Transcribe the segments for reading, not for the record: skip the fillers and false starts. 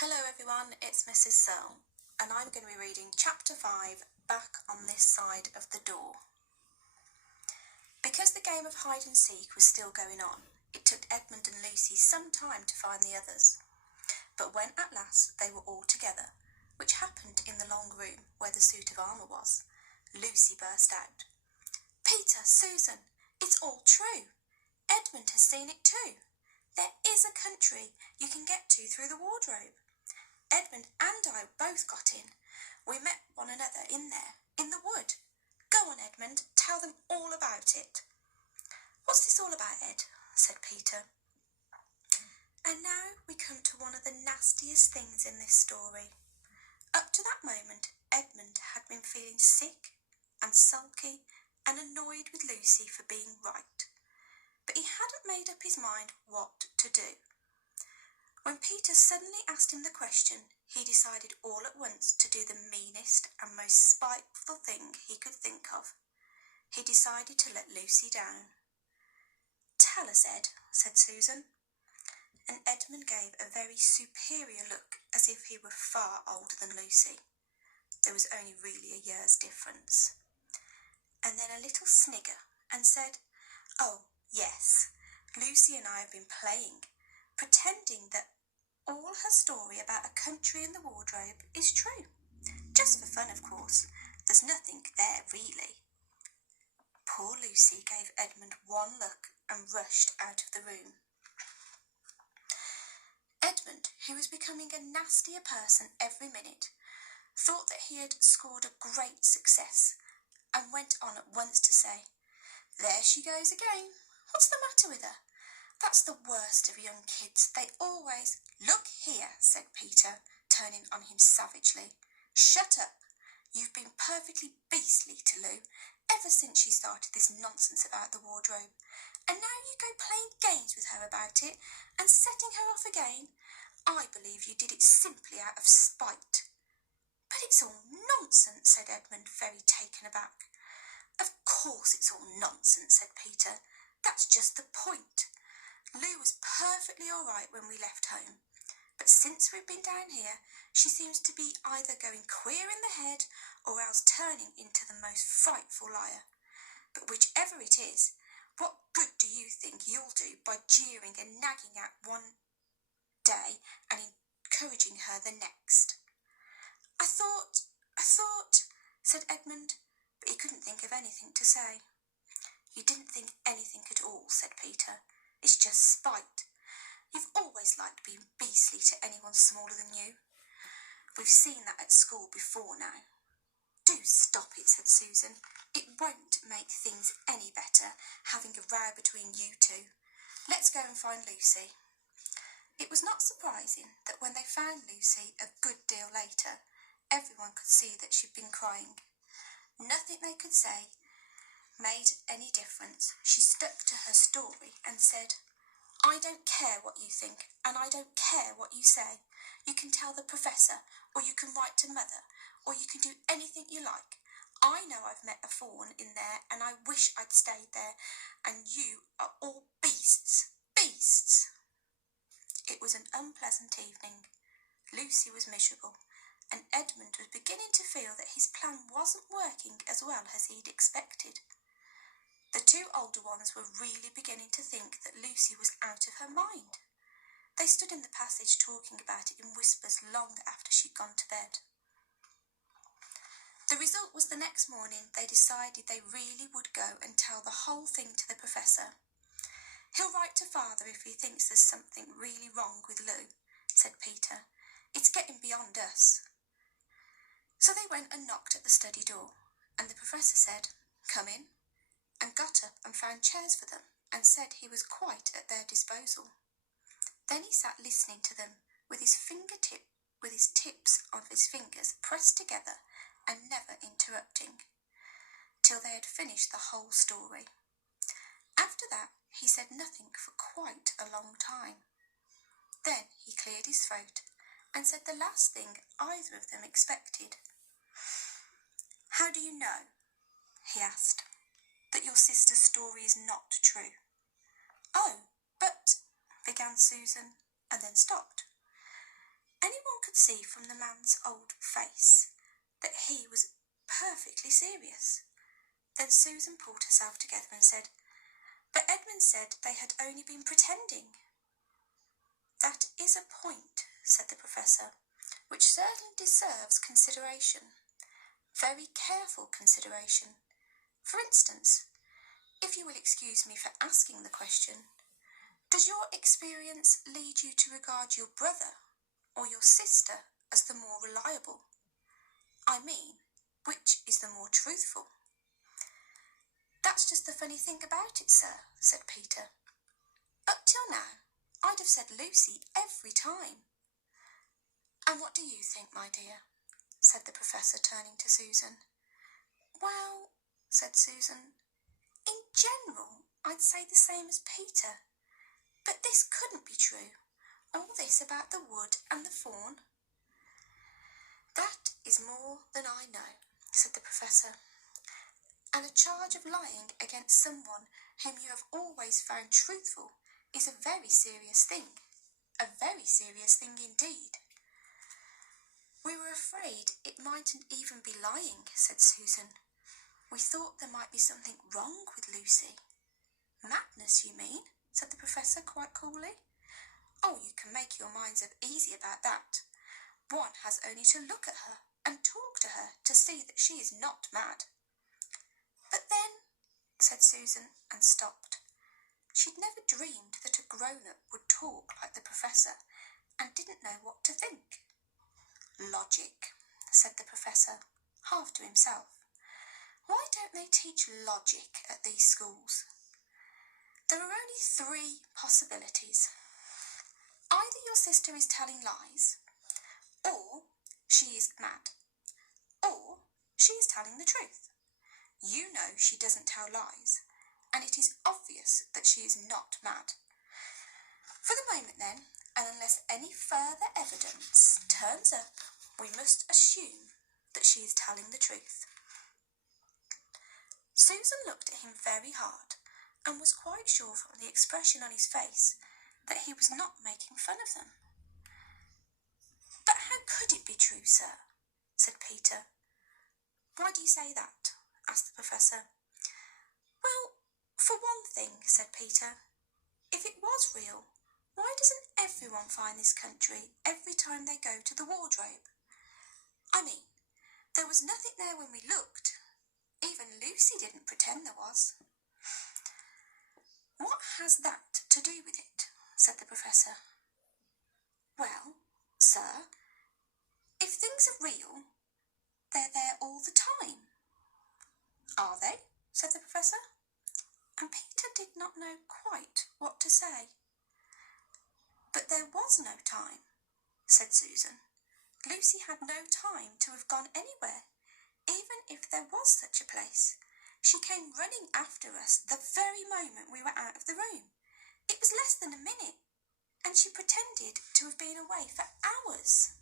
Hello everyone, it's Mrs Searle, and I'm going to be reading Chapter 5, Back on This Side of the Door. Because the game of hide and seek was still going on, it took Edmund and Lucy some time to find the others. But when at last they were all together, which happened in the long room where the suit of armour was, Lucy burst out. "Peter, Susan, it's all true. Edmund has seen it too. There is a country you can get to through the wardrobe. Edmund and I both got in. We met one another in there, in the wood. Go on, Edmund, tell them all about it." "What's this all about, Ed?" said Peter. And now we come to one of the nastiest things in this story. Up to that moment, Edmund had been feeling sick and sulky and annoyed with Lucy for being right. But he hadn't made up his mind what to do. When Peter suddenly asked him the question, he decided all at once to do the meanest and most spiteful thing he could think of. He decided to let Lucy down. "Tell us, Ed," said Susan. And Edmund gave a very superior look, as if he were far older than Lucy. There was only really a year's difference. And then a little snigger, and said, "Oh, yes, Lucy and I have been playing, pretending that all her story about a country in the wardrobe is true. Just for fun, of course. There's nothing there, really." Poor Lucy gave Edmund one look and rushed out of the room. Edmund, who was becoming a nastier person every minute, thought that he had scored a great success, and went on at once to say, "There she goes again. What's the matter with her? That's the worst of young kids. They always—" "Look here," said Peter, turning on him savagely. "Shut up. You've been perfectly beastly to Lou ever since she started this nonsense about the wardrobe. And now you go playing games with her about it and setting her off again. I believe you did it simply out of spite." "But it's all nonsense," said Edmund, very taken aback. "Of course it's all nonsense," said Peter. "That's just the point. Lou was perfectly all right when we left home. But since we've been down here, she seems to be either going queer in the head or else turning into the most frightful liar. But whichever it is, what good do you think you'll do by jeering and nagging at one day and encouraging her the next?" I thought, said Edmund, but he couldn't think of anything to say. "You didn't think anything at all," said Peter. "It's just spite. You've always liked being beastly to anyone smaller than you. We've seen that at school before now." "Do stop it," said Susan. "It won't make things any better, having a row between you two. Let's go and find Lucy." It was not surprising that when they found Lucy a good deal later, everyone could see that she'd been crying. Nothing they could say made any difference. She stuck to her story and said, "I don't care what you think, and I don't care what you say. You can tell the professor, or you can write to Mother, or you can do anything you like. I know I've met a fawn in there, and I wish I'd stayed there, and you are all beasts, beasts." It was an unpleasant evening. Lucy was miserable, and Edmund was beginning to feel that his plan wasn't working as well as he'd expected. The two older ones were really beginning to think that Lucy was out of her mind. They stood in the passage talking about it in whispers long after she'd gone to bed. The result was the next morning they decided they really would go and tell the whole thing to the professor. "He'll write to Father if he thinks there's something really wrong with Lou," said Peter. "It's getting beyond us." So they went and knocked at the study door, and the professor said, "Come in," and got up and found chairs for them, and said he was quite at their disposal. Then he sat listening to them with his tips of his fingers pressed together and never interrupting, till they had finished the whole story. After that he said nothing for quite a long time. Then he cleared his throat and said the last thing either of them expected. "How do you know," he asked, "that your sister's story is not true?" "Oh, but," began Susan, and then stopped. Anyone could see from the man's old face that he was perfectly serious. Then Susan pulled herself together and said, "But Edmund said they had only been pretending." "That is a point," said the Professor, "which certainly deserves consideration. Very careful consideration. For instance, if you will excuse me for asking the question, does your experience lead you to regard your brother or your sister as the more reliable? I mean, which is the more truthful?" "That's just the funny thing about it, sir," said Peter. "Up till now, I'd have said Lucy every time." "And what do you think, my dear?" said the Professor, turning to Susan. "Well," said Susan, "in general, I'd say the same as Peter. But this couldn't be true. All this about the wood and the fawn." "That is more than I know," said the Professor. "And a charge of lying against someone whom you have always found truthful is a very serious thing. A very serious thing indeed." "We were afraid it mightn't even be lying," said Susan. "We thought there might be something wrong with Lucy." "Madness, you mean?" said the Professor quite coolly. "Oh, you can make your minds up easy about that. One has only to look at her and talk to her to see that she is not mad." "But then," said Susan, and stopped. She'd never dreamed that a grown-up would talk like the Professor and didn't know what to think. "Logic," said the Professor, half to himself. "Why don't they teach logic at these schools? There are only 3 possibilities. Either your sister is telling lies, or she is mad, or she is telling the truth. You know she doesn't tell lies, and it is obvious that she is not mad. For the moment then, and unless any further evidence turns up, we must assume that she is telling the truth." Susan looked at him very hard and was quite sure from the expression on his face that he was not making fun of them. "But how could it be true, sir?" said Peter. "Why do you say that?" asked the Professor. "Well, for one thing," said Peter, "if it was real, why doesn't everyone find this country every time they go to the wardrobe? I mean, there was nothing there when we looked. Even Lucy didn't pretend there was." "What has that to do with it?" said the Professor. "Well, sir, if things are real, they're there all the time." "Are they?" said the Professor, and Peter did not know quite what to say. "But there was no time," said Susan. "Lucy had no time to have gone anywhere, even if there was such a place. She came running after us the very moment we were out of the room. It was less than a minute, and she pretended to have been away for hours."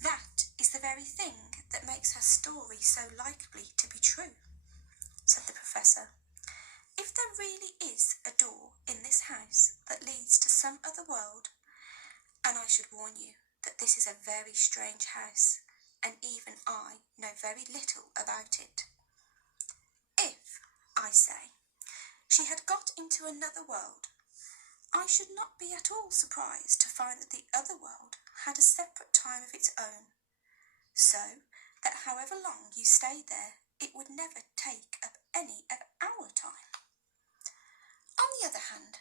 "That is the very thing that makes her story so likely to be true," said the Professor. "If there really is a door in this house that leads to some other world, and I should warn you that this is a very strange house, and even I know very little about it. If, I say, she had got into another world, I should not be at all surprised to find that the other world had a separate time of its own, so that however long you stayed there, it would never take up any of our time. On the other hand,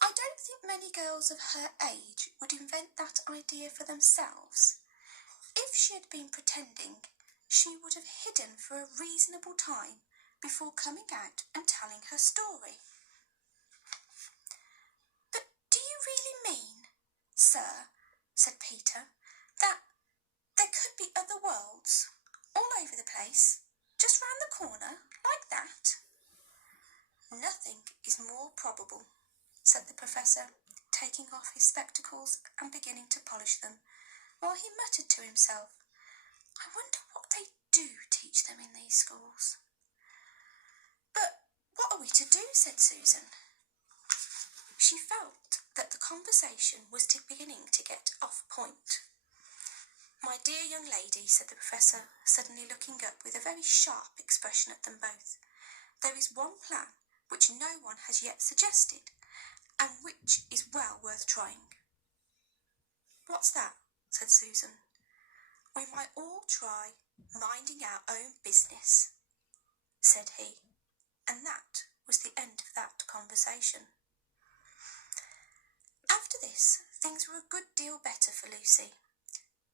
I don't think many girls of her age would invent that idea for themselves. If she had been pretending, she would have hidden for a reasonable time before coming out and telling her story." "But do you really mean, sir," said Peter, "that there could be other worlds all over the place, just round the corner, like that?" "Nothing is more probable," said the Professor, taking off his spectacles and beginning to polish them, while he muttered to himself, "I wonder what they do teach them in these schools." "But what are we to do?" said Susan. she felt that the conversation was beginning to get off point. "My dear young lady," said the Professor, suddenly looking up with a very sharp expression at them both, "there is one plan which no one has yet suggested, and which is well worth trying." "What's that?" said Susan. "We might all try minding our own business," said he, and that was the end of that conversation. After this, things were a good deal better for Lucy.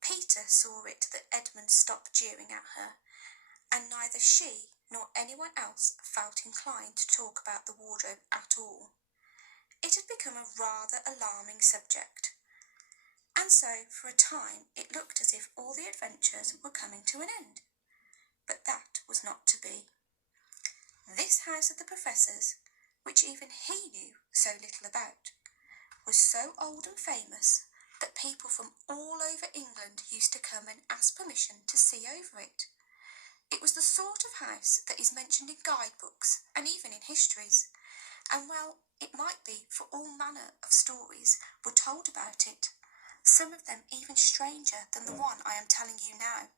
Peter saw it that Edmund stopped jeering at her, and neither she nor anyone else felt inclined to talk about the wardrobe at all. It had become a rather alarming subject, and so for a time it looked as if all the adventures were coming to an end. But that was not to be. This house of the Professor's, which even he knew so little about, was so old and famous that people from all over England used to come and ask permission to see over it. It was the sort of house that is mentioned in guidebooks and even in histories, and well, it might be, for all manner of stories were told about it, some of them even stranger than the one I am telling you now.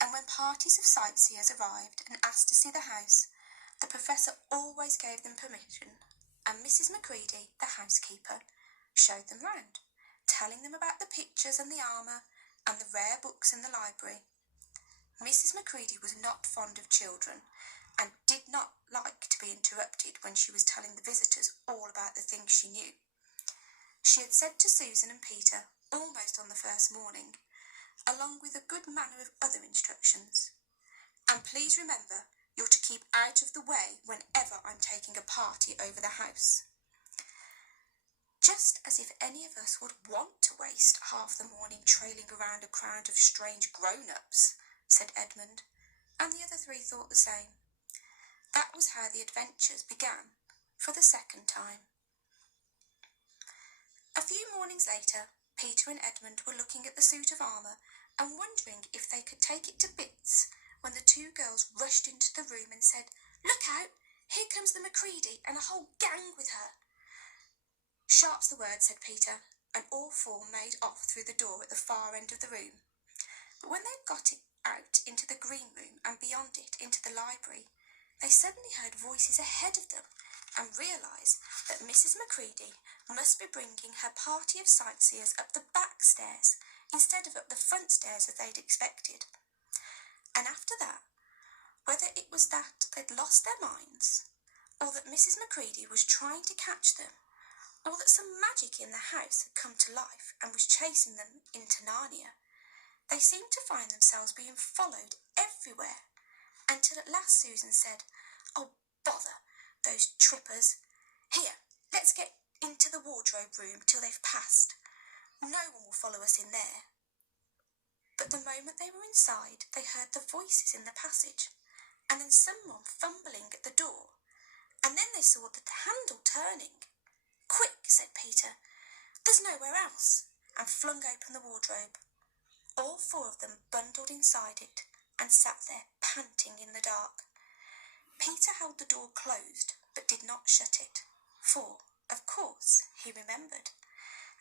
And when parties of sightseers arrived and asked to see the house, the Professor always gave them permission, and Mrs Macready, the housekeeper, showed them round, telling them about the pictures and the armour and the rare books in the library. Mrs Macready was not fond of children, and did not like to be interrupted when she was telling the visitors all about the things she knew. She had said to Susan and Peter, almost on the first morning, along with a good manner of other instructions, "And please remember, you're to keep out of the way whenever I'm taking a party over the house." "Just as if any of us would want to waste half the morning trailing around a crowd of strange grown-ups," said Edmund, and the other three thought the same. That was how the adventures began for the second time. A few mornings later, Peter and Edmund were looking at the suit of armour and wondering if they could take it to bits when the two girls rushed into the room and said, "Look out! Here comes the Macready and a whole gang with her." "Sharp's the word," said Peter, and all four made off through the door at the far end of the room. But when they got it out into the green room and beyond it into the library, they suddenly heard voices ahead of them and realised that Mrs Macready must be bringing her party of sightseers up the back stairs instead of up the front stairs as they'd expected. And after that, whether it was that they'd lost their minds, or that Mrs Macready was trying to catch them, or that some magic in the house had come to life and was chasing them into Narnia, they seemed to find themselves being followed everywhere, until at last Susan said, "Oh, bother those trippers. Here, let's get into the wardrobe room till they've passed. No one will follow us in there." But the moment they were inside, they heard the voices in the passage, and then someone fumbling at the door, and then they saw the handle turning. "Quick," said Peter, "there's nowhere else," and flung open the wardrobe. All four of them bundled inside it and sat there panting in the dark. Peter held the door closed, but did not shut it, for, of course, he remembered,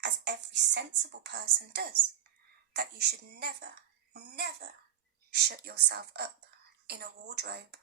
as every sensible person does, that you should never, never shut yourself up in a wardrobe.